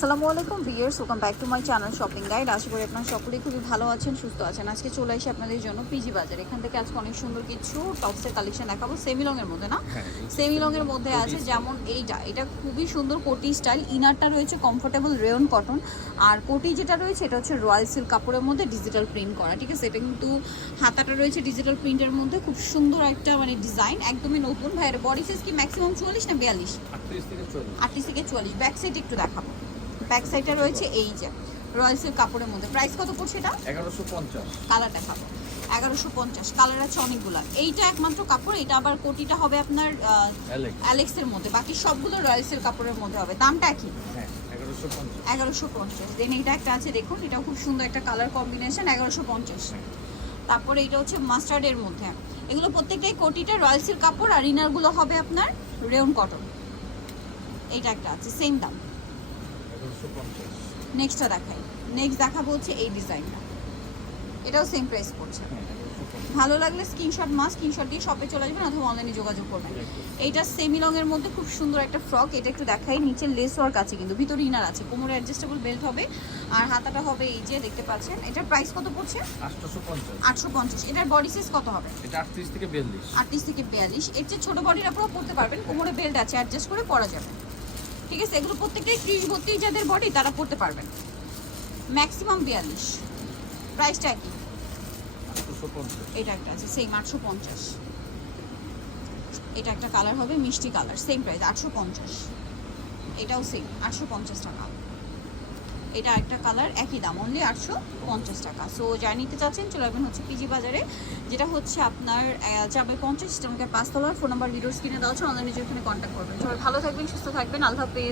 আসসালামু আলাইকুম viewers welcome back to my channel shopping guide আশা করি আপনারা সকলেই খুবই ভালো আছেন সুস্থ আছেন। আজকে চলে আসি আপনাদের জন্য পিজি বাজার এখান থেকে আজকে অনেক সুন্দর কিছু টপসের কালেকশন দেখাবো সেমি লং এর মধ্যে না? হ্যাঁ, সেমি লং এর মধ্যে আছে যেমন এইটা। এটা খুবই সুন্দর কোটি স্টাইল ইনারটা রয়েছে কমফোর্টেবল রেয়ন কটন আর কোটি যেটা রয়েছে এটা হচ্ছে রয়্যাল সিল্ক কাপড়ের মধ্যে ডিজিটাল প্রিন্ট করা। ঠিক আছে এটা কিন্তু হাতাটা রয়েছে ডিজিটাল প্রিন্টের মধ্যে। খুব সুন্দর একটা মানে ডিজাইন একদমই নতুন। ভাইয়ের বডি সাইজ কি ম্যাক্সিমাম চুয়াল্লিশ না বিয়াল্লিশ? আটত্রিশ থেকে চুয়াল্লিশ। ব্যাক সাইড একটু দেখাবো। ব্যাক সাইডটা রয়েছে এই যে রয়্যাল সিল্ক কাপড়ের মধ্যে। প্রাইস কত পড়ছে এটা? এগারোশো পঞ্চাশ। কালার দেখাবো। এগারোশো পঞ্চাশ কালার আছে অনেকগুলা। এইটা একমাত্র কাপড় এটা আবার কোটিটা হবে আপনার অ্যালেক্স অ্যালেক্সের মধ্যে। বাকি সবগুলো রয়্যাল সিল্ক কাপড়ের মধ্যে হবে। দামটা কি? হ্যাঁ এগারোশো পঞ্চাশ। দেন এইটা একটা আছে দেখুন এটাও খুব সুন্দর একটা কালার কম্বিনেশন এগারোশো পঞ্চাশ। তারপরে এটা হচ্ছে মাস্টার্ডের মধ্যে। এগুলো প্রত্যেকটাই কোটিটা রয়্যাল সিল্ক কাপড় আর ইনারগুলো হবে আপনার রেউন কটন এইটা একটা আছে সেম দাম। নেক্সটটা দেখাই। নেক্সট দেখাবো হচ্ছে এই ডিজাইনটা এটাও সেম প্রাইস পড়ছে। হ্যাঁ ভালো লাগলে স্ক্রিনশট মাস স্ক্রিনশট দিয়ে শপে চলে আসবেন অথবা অনলাইনে যোগাযোগ করবেন। এইটা সেমি লং এর মধ্যে খুব সুন্দর একটা ফ্রক এটা একটু দেখাই নিচে লেস ওয়ার্ক আছে কিন্তু ভিতরে ইনার আছে কোমরে অ্যাডজাস্টেবল বেল্ট হবে আর হাতাটা হবে এই যে দেখতে পাচ্ছেন। এটার প্রাইস কত পড়ছে? আটশো পঞ্চাশ। এটার বডি সাইজ কত হবে? আটত্রিশ থেকে বিয়াল্লিশ। আটত্রিশ থেকে বিয়াল্লিশ। এর চেয়ে ছোটো বডির আপনারা পড়তে পারবেন কোমরে বেল্ট আছে অ্যাডজাস্ট করে পরা যাবে। ঠিক আছে? এগুলো প্রত্যেকটাই ত্রিশ বত্রিশ যাদের বডি তারা পড়তে পারবেন ম্যাক্সিমাম বিয়াল্লিশ। প্রাইসটা কি এটা একটা আছে সেম আটশো পঞ্চাশ। এটা একটা কালার হবে মিষ্টি কালার সেম প্রাইস আটশো পঞ্চাশ। এটাও সেম আটশো পঞ্চাশ টাকা। এটা একটা কালার একই দাম অনলি আটশো পঞ্চাশ টাকা। সো যা নিতে চাচ্ছেন, চলে আসবেন হচ্ছে পিজি বাজারে যেটা হচ্ছে আপনার যাবে পঞ্চাশ টাকা পাঁচতলার ফোন নাম্বার ভিডিওস কিনে দেওয়া হচ্ছে অনলাইনে যেখানে কন্ট্যাক্ট করবেন। সবাই ভালো থাকবেন, সুস্থ থাকবেন, আল্লাহ হাফেজ।